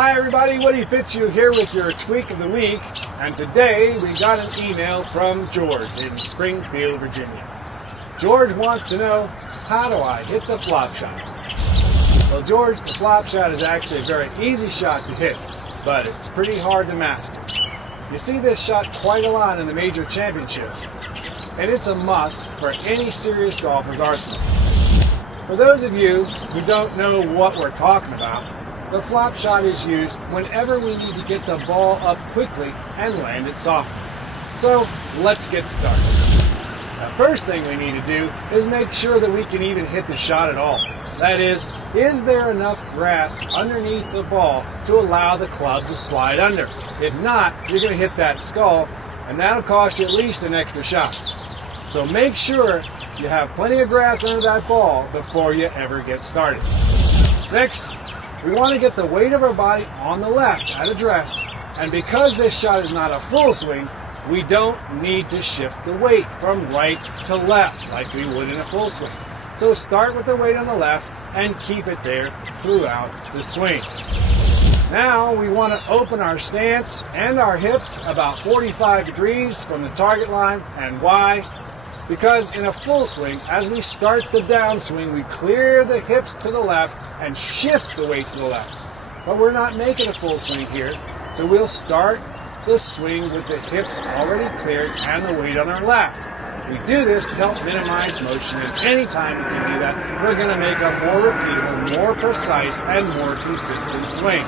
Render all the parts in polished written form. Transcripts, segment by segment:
Hi everybody, FitzHugh here with your tweak of the week, and today we got an email from George in Springfield, Virginia. George wants to know, how do I hit the flop shot? Well George, the flop shot is actually a very easy shot to hit, but it's pretty hard to master. You see this shot quite a lot in the major championships, and it's a must for any serious golfer's arsenal. For those of you who don't know what we're talking about, the flop shot is used whenever we need to get the ball up quickly and land it softly. So let's get started. The first thing we need to do is make sure that we can even hit the shot at all. That is there enough grass underneath the ball to allow the club to slide under? If not, you're going to hit that skull, and that'll cost you at least an extra shot. So make sure you have plenty of grass under that ball before you ever get started. Next, we want to get the weight of our body on the left at address, and because this shot is not a full swing, we don't need to shift the weight from right to left like we would in a full swing. So start with the weight on the left and keep it there throughout the swing. Now we want to open our stance and our hips about 45 degrees from the target line. And why? Because in a full swing, as we start the downswing, we clear the hips to the left and shift the weight to the left. But we're not making a full swing here, so we'll start the swing with the hips already cleared and the weight on our left. We do this to help minimize motion, and anytime we can do that, we're going to make a more repeatable, more precise, and more consistent swing.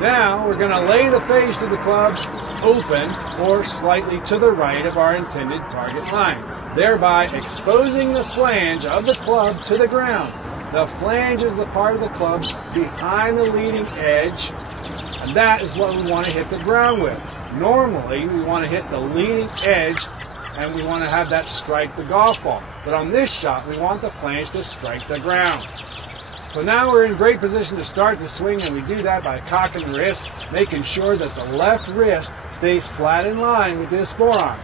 Now we're going to lay the face of the club open or slightly to the right of our intended target line, thereby exposing the flange of the club to the ground. The flange is the part of the club behind the leading edge, and that is what we want to hit the ground with. Normally, we want to hit the leading edge, and we want to have that strike the golf ball. But on this shot, we want the flange to strike the ground. So now we're in great position to start the swing, and we do that by cocking the wrist, making sure that the left wrist stays flat in line with this forearm.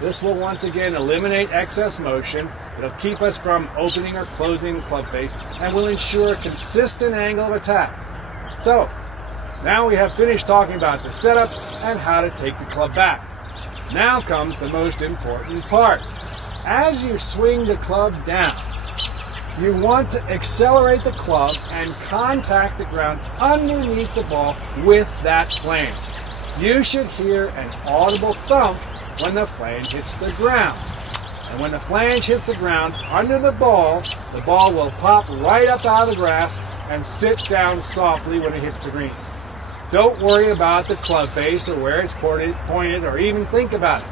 This will once again eliminate excess motion. It'll keep us from opening or closing the club face, and will ensure a consistent angle of attack. So, now we have finished talking about the setup and how to take the club back. Now comes the most important part. As you swing the club down, you want to accelerate the club and contact the ground underneath the ball with that flange. You should hear an audible thump when the flange hits the ground. And when the flange hits the ground under the ball will pop right up out of the grass and sit down softly when it hits the green. Don't worry about the club face or where it's pointed or even think about it.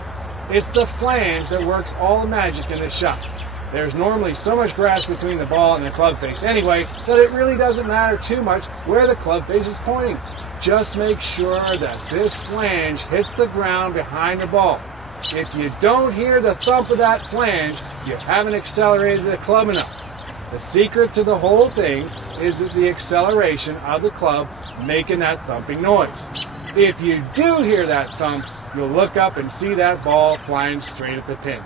It's the flange that works all the magic in this shot. There's normally so much grass between the ball and the club face anyway that it really doesn't matter too much where the club face is pointing. Just make sure that this flange hits the ground behind the ball. If you don't hear the thump of that flange, you haven't accelerated the club enough. The secret to the whole thing is that the acceleration of the club making that thumping noise. If you do hear that thump, you'll look up and see that ball flying straight at the pin.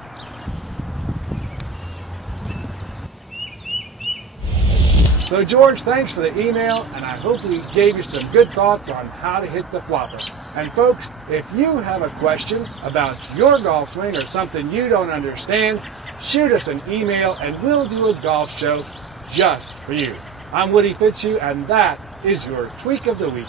So George, thanks for the email, and I hope we gave you some good thoughts on how to hit the flopper. And folks, if you have a question about your golf swing or something you don't understand, shoot us an email and we'll do a golf show just for you. I'm FitzHugh, and that is your Tweak of the Week.